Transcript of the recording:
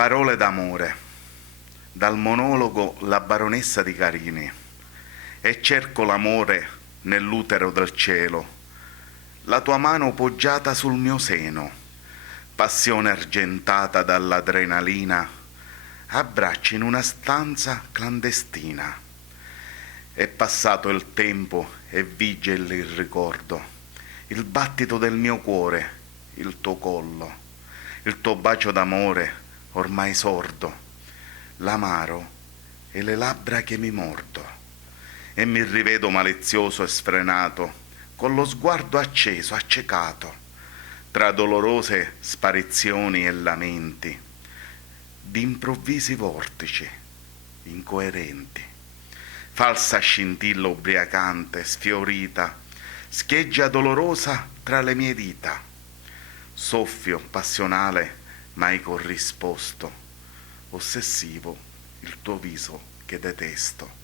Parole d'amore, dal monologo La baronessa di Carini. E cerco l'amore nell'utero del cielo, la tua mano poggiata sul mio seno, passione argentata dall'adrenalina, abbracci in una stanza clandestina. È passato il tempo e vige il ricordo, il battito del mio cuore, il tuo collo, il tuo bacio d'amore ormai sordo, l'amaro e le labbra che mi mordo, e mi rivedo malizioso e sfrenato, con lo sguardo acceso, accecato, tra dolorose sparizioni e lamenti, di improvvisi vortici, incoerenti. Falsa scintilla ubriacante, sfiorita, scheggia dolorosa tra le mie dita, soffio passionale mai corrisposto, ossessivo il tuo viso che detesto.